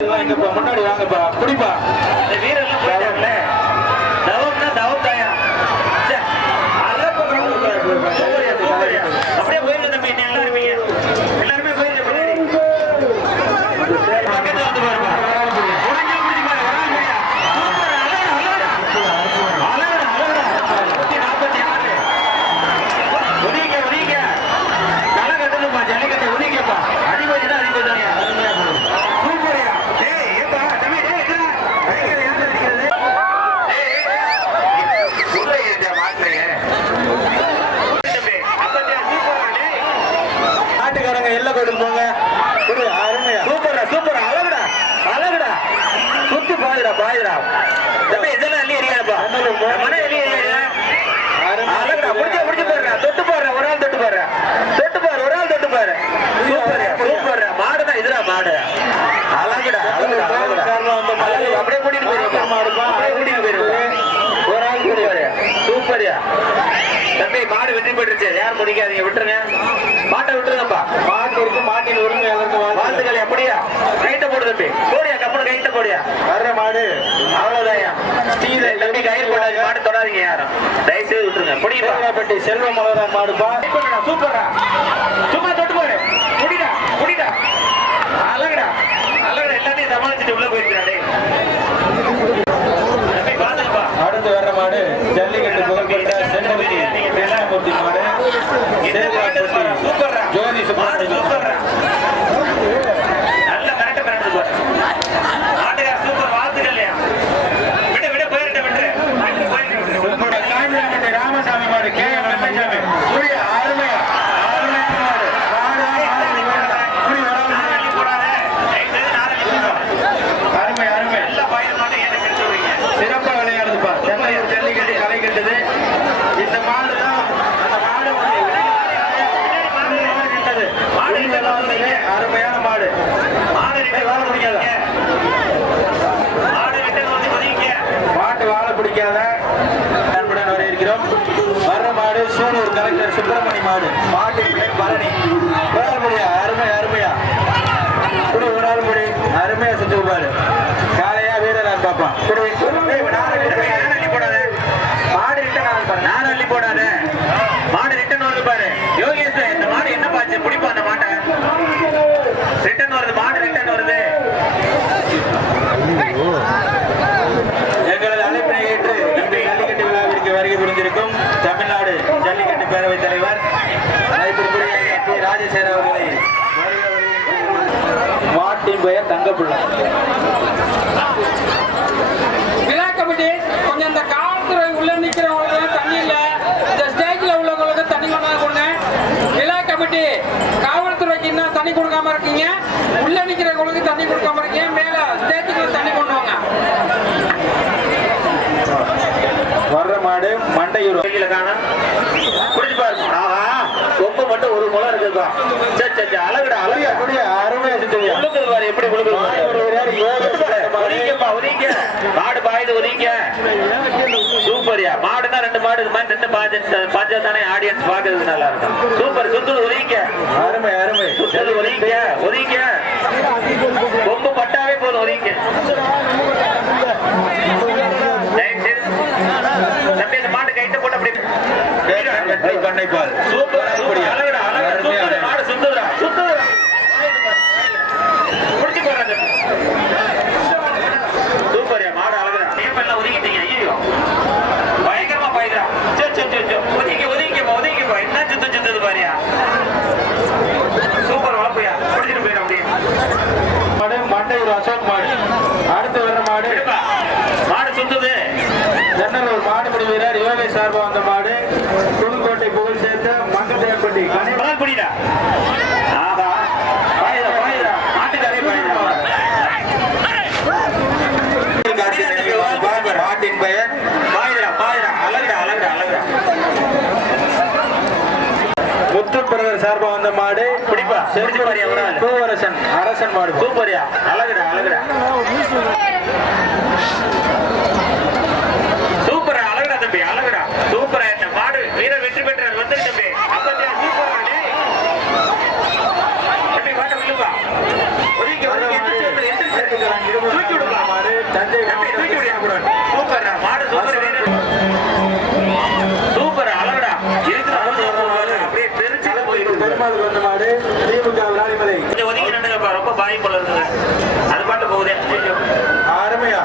எல்லாம் முன்னாடி வாங்கப்பா குடிப்பா இந்த வீரர்லாம் போயிட்டாங்கல்ல தவம்னா தவம் தாயா ச்சே, அதெல்லாம் போய் சூப்பர்யா, சூப்பர்யா. அப்படியே போயிருங்க தம்பி நீங்க எல்லாம் இருப்பீங்க எல்லாருமே போயிருங்க பின்னாடி பக்கத்துல வந்து பாருப்பா உடனே பிடிச்சு பாரு, ஒரு ஆள் பிடியா. சூப்பர், அழகுடா, அழகுடா. அழகுடா, அழகுடா. நூத்தி நாற்பத்தி ஆறு. ஒதுங்க, ஒதுங்க. தலை கட்டணும்ப்பா, ஜல்லிக்கட்டு ஒதுங்கப்பா. அடிபடினா அடிபடிதான்யா. சூப்பர்யா. டேய், ஏப்பா, தம்பி, டேய், என்னடா? அடிக்கிறது யாரு அடிக்கிறது? டேய், ஏய், உள்ள ஏறிட்டா மாட்டுறீங்க. தம்பி, அப்பத்தியா, சூப்பர்ரா, டேய். நாட்டுக்காரங்க எல்லை கோடு போங்க குடி அருமையா. சூப்பர்டா சூப்பர் அழகுடா அழகுடா. சுத்து பாயுடா தம்பி இதெல்லாம் அள்ளி எறியாப்பா மன எள்ளி எறியா அழகுடா முடிஞ்ச முடிஞ்சு தொட்டு பாரு ஒரு ஆள் தொட்டு பாரு தொட்டு பாரு ஒரு ஆள் தொட்டு பாரு. சூப்பர் சூப்பர் இதுடா மாடு. அழகுடா அழகுடா அழகுடா. அழகு, அப்படியே கூட்டிட்டு போயிருப்பா மாடுப்பா அப்படியே கூட்டிட்டு போயிருப்பா ஒரு ஆள் சூப்பர் சூப்பர்யா தம்பி மாடு வெற்றி பெற்றுச்சு யார் முடிக்காதீங்க விட்டுருங்க. மாட்டை விட்டுருங்கப்பா. மாட்டு இருக்கு மாட்டின் வாழ்த்து வாழ்த்துக்கள். எப்படியா? கைட்ட போடு தம்பி. போடியா கப்பல் கைட்ட போடியா? வர்ற மாடு. அவ்வளவுதான் ஸ்டீல தம்பி கயிறு போடாதீங்க மாடு தொடாதீங்க யாரும். தயவு செய்து விட்டுருங்க. புடிப்பா தேங்காய்பட்டி செல்வ மலரான் மாடுப்பா. சூப்பர்டா சும்மா தொட்டு போடு முடிடா முடிடா அழகுடா. அழகுடா. எல்லாத்தையும் சமாளிச்சுட்டு உள்ள போயிருக்கிறாடே அடுத்து வர்ற மாடு சூப்பர்டா ஜோதி மாடு சுப்பிரமணியம் சூப்பர்டா நல்ல கரெக்டா கரெக்ட் பாரு மாட்டுக்கார சூப்பர் வாழ்த்துக்கள்லையா விடு விடு போயிட்டு விட்டு போயிட்டு காஞ்சிராமட்டி ராமசாமி மாடு கே எம் வெங்கசாமி குடி அருமையா அருமையான மாடு மாடு மாடு குடி நாலு போடாத தயவு செய்து நாலு போடாத அருமை அருமை நல்ல பயிர் மாட்டை ஏன் கெடுத்து விடுறீங்க சிறப்பா விளையாடுதுப்பா சென்னையில் ஜல்லிக்கட்டு களை கட்டுது இந்த மாடு தான் அந்த மாடு வந்து பின்னாடி மாடு கட்டது மாடு மாடு கிட்ட வந்தது அருமையான மாடு மாடு ரெண்டு வாழ பிடிக்காத மாடு ரெண்டு வந்து ஒதுங்கிக்க மாட்டு வாழை பிடிக்காத அன்புடன் வர இருக்கிறோம் வர்ற மாடு சூலூர் கலெக்டர் சுப்பிரமணி மாடு மாட்டு பரணி. பழனி முடியா அருமை அருமையா. குடி ஒரு ஆள் முடி அருமையா செஞ்சு பாரு காலையா வீரரான் பாப்பா. குடி. மாடு ரிட்டன் ஆகும் பாரு. நாலு அள்ளி போடாத. மாடு ரிட்டன் வருது பாரு. யோகேஷ் இந்த மாடு என்ன பாச்சு பிடிப்பா அந்த மாட்டை? ரிட்டன் வருது மாடு ரிட்டன் என்று மாட்டின் பெயர் தங்கப்புள்ளை. விழா கமிட்டி கொஞ்சம் இந்த காவல்துறை உள்ள நிக்கிறவங்களுக்கு தண்ணி இல்ல. இந்த ஸ்டேஜ்ல உள்ளவங்களுக்கு தண்ணி கொண்டாந்து கொண்டு விழா கமிட்டி காவல்துறைக்கு இன்னும் தண்ணி கொடுக்காம இருக்கீங்க. உள்ள நிக்கிறவங்களுக்கு தண்ணி கொடுக்காம இருக்கீங்க மேல ஸ்டேஜுக்கு தண்ணி கொண்டு வாங்க வர்ற மாடு மண்டையூர் கையில காணோம் குடிச்சு பாரு ஆஹா கொம்பு மட்டும் ஒரு முளம் இருக்குப்பா சரி சரி அழகுடா அழகு அப்படியே அருமையா சுத்துவியா உழுக்குது பாரு எப்படி மாடு பாயுது ஒதுங்க சூப்பர்யா மாடு தான் ரெண்டு மாடு இது மாதிரி ரெண்டு பாஞ்சு பாஞ்சா தானே ஆடியன்ஸ் பாக்குறதுக்கு நல்லா இருக்கும் சூப்பர் சுத்துது ஒதுங்க அருமை அருமை சுத்துது ஒதுங்க ஒதுங்க கொம்பு பட்டாவே போதும் செய்து. தம்பி இந்த மாடு கைட்ட போட்டு அப்படி வெற்றி பண்ணைப்பால் சூப்பர் அழகுடா சுத்துது மாடு சுத்துதுடா சுத்துதுடா முடிச்சு போடுறாங்க சூப்பர்யா மாடு அழகுடா டீம் எல்லாம் ஒதுக்கிட்டீங்க ஐயோ பயங்கரமா பாயுதுடா சரி சரி சரி ஒதுக்கி ஒதுங்கி ஒதுங்கிப்பா ஒதுங்கிப்பா என்ன சுத்தம் சுத்தது பாரியா சூப்பர் வளர்ப்புயா பிடிச்சிட்டு போயிடும் அப்படியே மாடு ஒரு அசோக் மாடு அடுத்து வர்ற மாடு விடுப்பா மாடு சுத்துது ஜன்னலூர் மாடுபிடி வீரர் யோகேஷ் சார்பா அந்த மாடு புதுக்கோட்டை புகழ் சேர்த்த மங்கதேப்பட்டி வளர் பிடிடா ஆஹா பாயுதா பாயுதா மாட்டுக்காரே பாயுதா மாட்டின் பெயர் பாயுதா பாயுதா அழகுடா அழகுடா அழகுடா முத்துப்பிரதர் சார்பா வந்த மாடு. பிடிப்பா ஆள். பூவரசன் அரசன் மாடு. சூப்பர்யா அழகுடா அழகுடா ரொம்ப பாதிப்புல இருந்தது அது பாட்டு போகுது. அருமையா.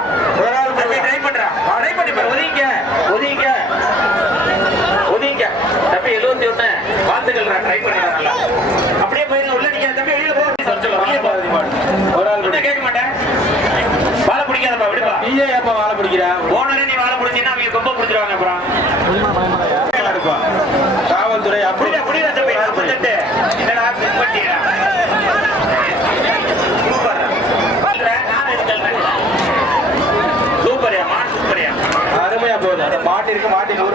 அப்படியே போயிருங்க உள்ள நீங்க தம்பி வெளியில ஒரு ஆள் கேட்க மாட்டேன். வாழை பிடிக்காதப்பா விடுப்பா. நீ ஏப்பா வாழை பிடிக்கிற? போனே நீ வாழை பிடிச்சின்னா அவங்க ரொம்ப பிடிச்சிருவாங்க காவல்துறை அப்படியே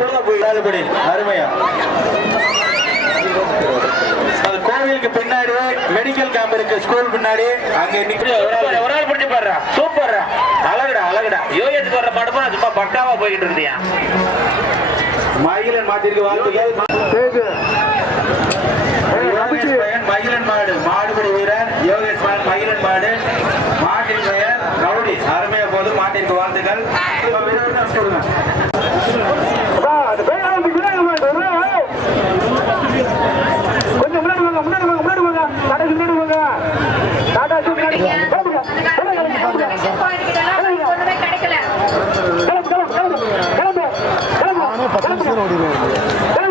குழந்தை போயிடாத படி. அருமையா. கோவிலுக்கு பின்னாடி மெடிக்கல் கேம்ப் இருக்கு ஸ்கூல் பின்னாடி. அங்க ஒரு ஆள் பண்ணி பாடுறா. சூப்பர்ரா. அழகுடா அழகுடா. எடுத்து வர்ற பாடுமா சும்மா பக்காவா போயிட்டு இருந்தியா? மயிலன் மாத்திருக்கு வாழ்த்துக்கள். பத்து நிமிஷம் ஓடிடுவேன்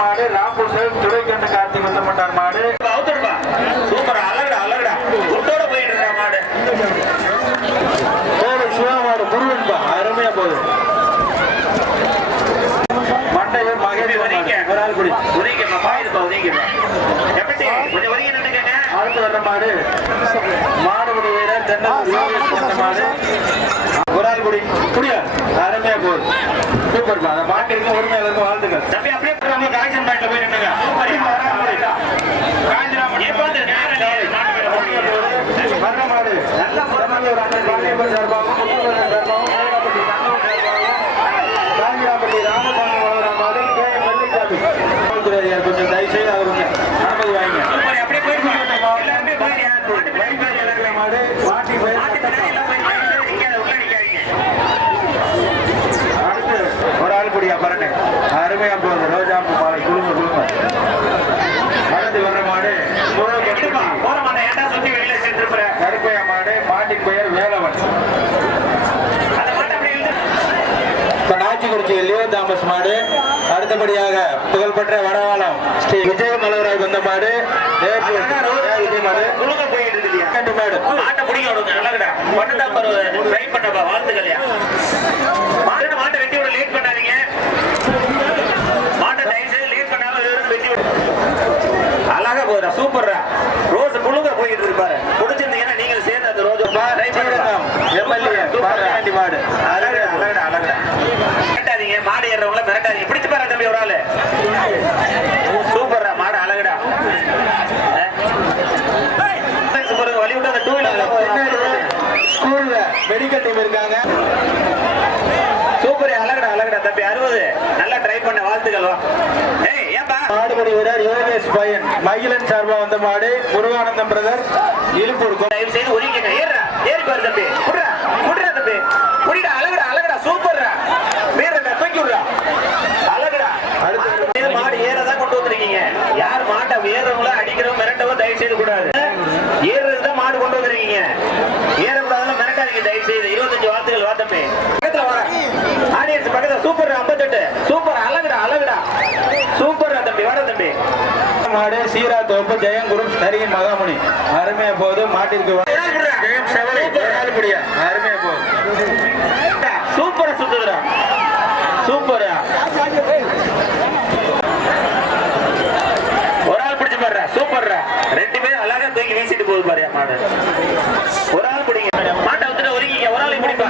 மாடு ராம்பூர் சேவ் துடைக்கண்டு கார்த்திக் குத்தப்பட்டார் மாடு. சூப்பர் அலர்டா அலர்டா உட்டோட போயிட்டு இருக்கா மாடு? போது சிவா மாடு குருவன்பா அருமையா போகுது. மண்டையை மகிழ்ச்சி ஒரு ஆள் குடி. உதவிக்கப்பா பாயிருப்பா உதவிக்கப்பா எப்படி கொஞ்சம் உதவி நின்றுக்கங்க அடுத்து வர்ற மாடு. மாடுபடி வீரர் தென்னை மாடு. ஒரு குடி. புரியா அருமையா போகுது. சூப்பர்ப்பா அந்த பாட்டிற்கு உரிமையாளருக்கும் வாழ்த்துக்கள். தம்பி அப்படியே வந்து கலெக்ஷன் பாயிண்ட்ல போய் நின்னுங்க. நல்ல பொறுமையாக ஒரு அண்ணன் பாண்டியப்பன் சார்பாகவும் அடுத்தபடியாக புகழ்பெற்ற வடவாளம் ஸ்ரீ விஜய மலவராய் வந்த மாடு வாழ்த்துக்களையா மாட்டு வெட்டி விட லேட் பண்ணாதீங்க. மாட்டை தயவு செய்து லேட் பண்ணாம வெட்டி விடு அழகா போதா சூப்பர்ரா. ரோஸ் முழுங்க போயிட்டு இருப்பாரு. பிடிச்சிருந்தீங்கன்னா நீங்கள் சேர்ந்து அந்த ஸ்ரீரங்கம் எம்எல்ஏ மாடு மிரட்டாதீங்க மாடு ஏறவங்கள மிரட்டாதீங்க. பிடிச்சு பாரு தம்பி ஒரு ஆளு. சூப்பர்ரா மாடு அழகடா. பாருங்க வழி விட்டு அந்த டூ வீலர் ஸ்கூல்ல மெடிக்கல் டீம் இருக்காங்க. சூப்பர் அழகடா அழகடா தம்பி அறுபது. நல்லா ட்ரை பண்ண வாழ்த்துக்கள் வா. மாடுபடி வீரர் யோகேஷ் பையன். மகிழன் சார்பா வந்த மாடு முருகானந்தம் பிரதர் இழுப்பூர் தயவு செய்து ஒதுங்கிக்க ஏறுடா ஏறி பாரு தம்பி. குடுறா குடுறா தம்பி. குடிடா அழகடா அழகடா சூப்பர்ரா. வீரத்தை தூக்கி விடுறா அழகடா அடுத்து இது மாடு ஏறதான் கொண்டு வந்திருக்கீங்க யார் மாட்டை ஏறவங்கள அடிக்கிறவங்க மிரட்டவோ தயவு செய்து கூடாது ஏறுறது தான் மாடு கொண்டு வந்திருக்கீங்க ஏறக்கூடாதுன்னு மிரட்டாதீங்க தயவு செய்து இருபத்தஞ்சு வார்த்தைகள் வா தம்பி பக்கத்துல வர ஆடியன்ஸ் பக்கத்துல சூப்பர் ஐம்பத்தெட்டு சூப்பர் அழகுடா அழகுடா. சூப்பர் தம்பி வர தம்பி. மாடு சீரா தோப்பு ஜெயங்குரு நரியின் மகாமுனி. அருமையா போகுது மாட்டிற்கு ஜெயம் அருமையா போகுது. சூப்பரா சுத்துதுடா. சூப்பரா. சூப்பர் ஆள் ரெண்டு பேரும் அழகா தூக்கி வீசிட்டு போகுது பாரு மாடு. ஒரு ஆள் பிடிங்க. மாட்டை வந்துட்டு ஒதுங்கிக்க ஒரு ஆள் பிடிப்பா.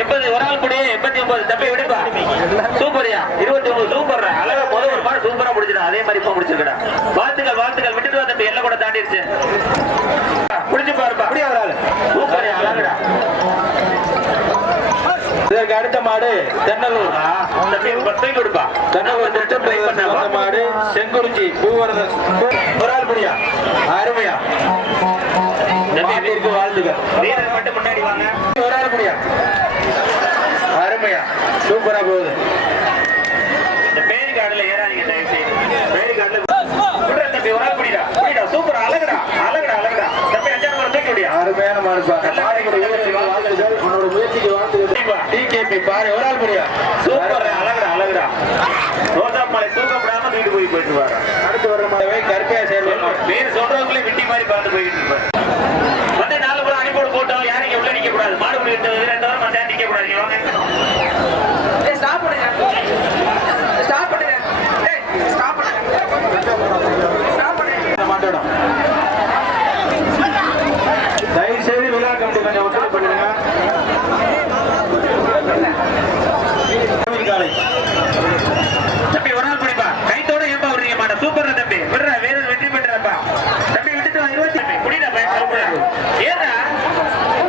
எண்பது ஒரு ஆள் பிடி எண்பத்தி ஒன்பது தப்பி விடுப்பா. சூப்பர்யா இருபத்தி ஒன்பது சூப்பர்ற அழகா முதல் ஒரு மாடு சூப்பரா முடிச்சிடும் அதே மாதிரி இப்ப முடிச்சிருக்கடா வாழ்த்துக்கள் வாழ்த்துக்கள். விட்டுட்டு வா தம்பி எல்லாம் கூட தாண்டிடுச்சு பிடிச்சு பாருப்பா. அப்படியே ஒரு ஆளு சூப்பர்யா அழகுடா. இதற்கு அடுத்த மாடு தென்னலூர் தென்னலூர் மாடு செங்குறிச்சி பூவரதன் அருமையா. மாட்டிற்கு வாழ்த்துக்கள். வீரர் மட்டும் முன்னாடி வாங்க. ஒரு ஆள் படியா? அருமையா. சூப்பரா போகுது. இந்த பேரு கார்டுல ஏறாதீங்க தயவு செய்து பேரு விடுற தம்பி ஒரு ஆள் புடிடா. புடிடா சூப்பர். அழகுடா அழகுடா அழகுடா. தம்பி அஞ்சாறு முறை தூக்கி விடியா அருமையான மாடுகளுடைய வீரர்களுக்கு வாழ்த்துக்கள் உன்னோட முயற்சிக்கு வாழ்த்துக்கள் பாரு ஒரு ஆள் படியா சூப்பர். அழகுடா அழகுடா ரோஜா மலை தூக்கப்படாம வீடு போய் போயிட்டு வர அடுத்து வர மாடவை கருப்பையா செயல்படும் பேர் சொல்றவங்களே விட்டி மாதிரி பார்த்து போயிட்டு இருப்பாரு வந்து நாலு பேர் அனுப்பி போட்டோம் யாரும் இங்க உள்ள நிக்க கூடாது மாடு பிடிக்கிறது ரெண்டு வாரம் மத்தியானம் நிக்க கூடாது இங்க வாங்க ஸ்டாப் பண்ணுங்க ஸ்டாப் பண்ணுங்க ஏய் ஸ்டாப் பண்ணுங்க ஸ்டாப் பண்ணுங்க இந்த மாட்டோடம் தயவு செய்து விழா கமிட்டி கொஞ்சம் ஒத்துழைப்பு பண்ணுங்க கோவில் காலை தம்பி ஒரு நாள் பிடிப்பா கைத்தோட ஏன்பா விடுறீங்க மாட்ட சூப்பர் தம்பி விடுற வேற வெற்றி பெற்றப்பா தம்பி விட்டுட்டு வா, இருபத்தி தம்பி குடிடா பையன் ஏறா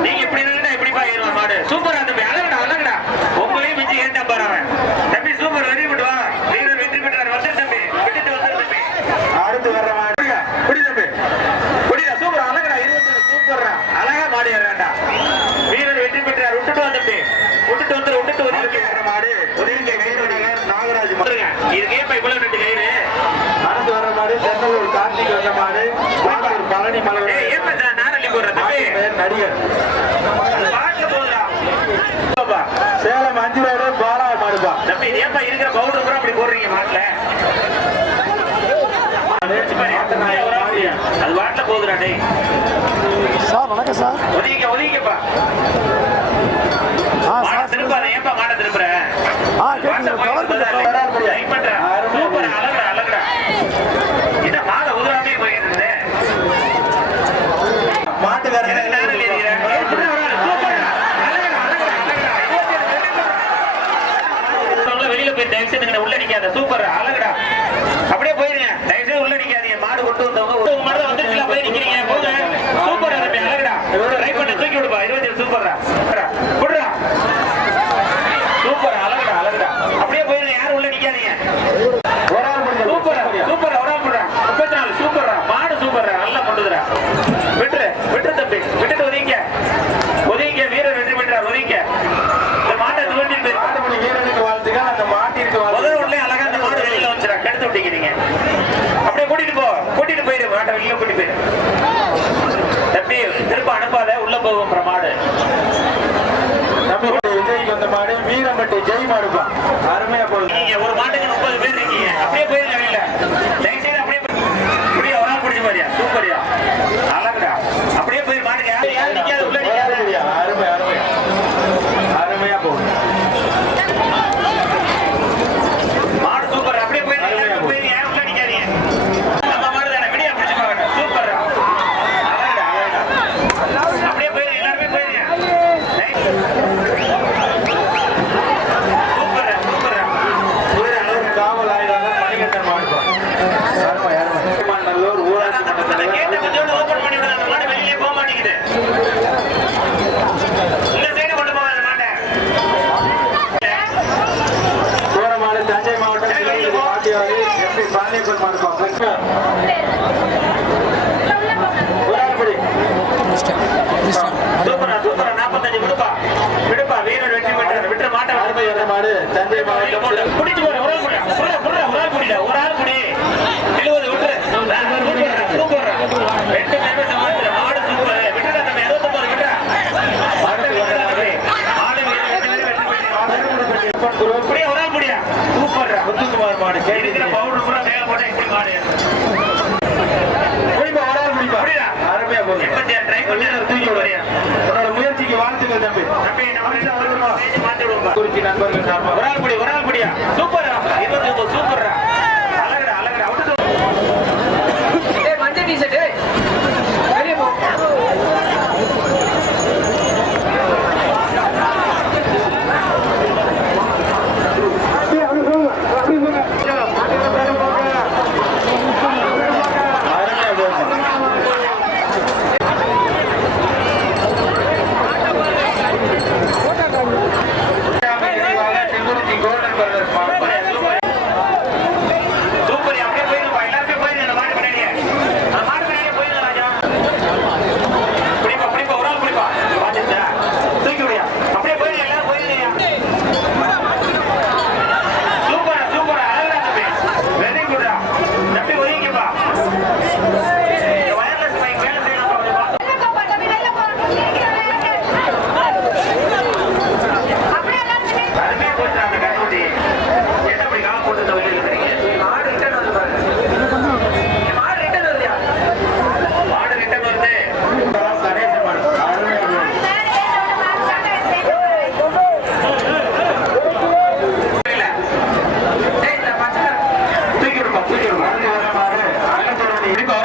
நீங்க இப்படி இருந்தா எப்படிப்பா ஏறுவா மாடு சூப்பரா தம்பி அழகுடா அழகுடா. உங்களையும் மிஞ்சி ஏன்டா பாரு அவன். தம்பி சூப்பர் வெரி குட் வா. வீரர் வெற்றி பெற்றார். வந்து தம்பி. விட்டுட்டு வந்து தம்பி. அடுத்து வர்ற மாடு குடிடா, குடி தம்பி. குடிடா சூப்பர் அழகுடா. இருபத்தி சூப்பர்ரா. அழகா மாடு ஏறாண்டா வீரர் வெற்றி பெற்றார். விட்டுட்டு வா தம்பி. விட்டுட்டு வந்து விட்டுட்டு வந்து மாடு ஒதுங்கிய கைதொடிகள் நாகராஜ் இதுக்கு ஏன் இவ்வளவு ரெண்டு கயிறு. அடுத்து வர்ற மாடு தென்னலூர் கார்த்திக் வந்த மாடு. பழனி மலை ஏய், பேர் நடிகர் சேலம் அஞ்சு பாலா தம்பி, இருக்கிற பவுடர் அப்படி போடுறீங்க மாட்டுல? அது பாட்டுல போகுதுடா, டேய். சார் வணக்கம் சார் ஒதுங்கிக்க, ஒதுங்கிக்கப்பா. ஏன்பா மாடை திருப்புற? ஆ, அது பாட்டுல கேக்குது. போயிட்டு cover இருந்ததா பண்ணு, இல்லையா? cover பண்ணு. லைக் பண்றேன். சூப்பர், அழகுடா, அழகுடா. என்ன மாடை உதிராமே போயிட்டு இருந்தே? மாட்டுக்காரங்க எனக்கு நாரள்ளி எறிகிறேன். ஏய், இப்படி ஒரு ஆளு, சூப்பர்டா. அழகுடா, அழகுடா, அழகுடா. உள்ளவங்கள வெளியில போய் தயவு செய்து இங்க உள்ள நிக்காத சூப்பர் அழகுடா அப்படியே போயிருங்க தயவு செய்து உள்ள நிக்காதீங்க மாடு கொண்டு வந்தவங்க உங்க மாதிரி வந்துருச்சுல போய் நிக்கிறீங்க போங்க சூப்பர் தம்பி அழகுடா ட்ரை பண்ண தூக்கி விடுப்பா இருபத்தி ஏழு சூப்பர்டா குடுறா சூப்பர் அழகுடா அழகுடா. அப்படியே போயிருங்க யாரும் உள்ள நிக்காதீங்க. உன்னோட முயற்சிக்கு வாழ்த்துக்கள் தம்பி. தம்பி நம்ம குறிச்சி நண்பர்கள் சூப்பர் இருபத்தி ஒன்பது சூப்பர் ಹಿಡ್ಕೋ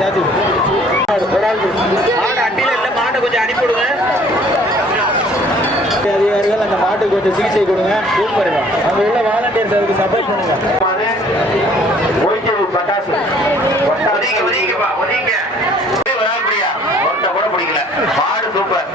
சேர்த்து இல்லை மாட்டை கொஞ்சம் அனுப்பிவிடுங்க அதிகாரிகள் அந்த மாட்டுக்கு கொஞ்சம் சிகிச்சை கொடுங்க கூப்பிடுங்க அங்கே உள்ள வாலண்டியர்ஸ் அதுக்கு சப்போர்ட் பண்ணுங்க பட்டாசு ஒருத்த கூட பிடிக்கல மாடு சூப்பர்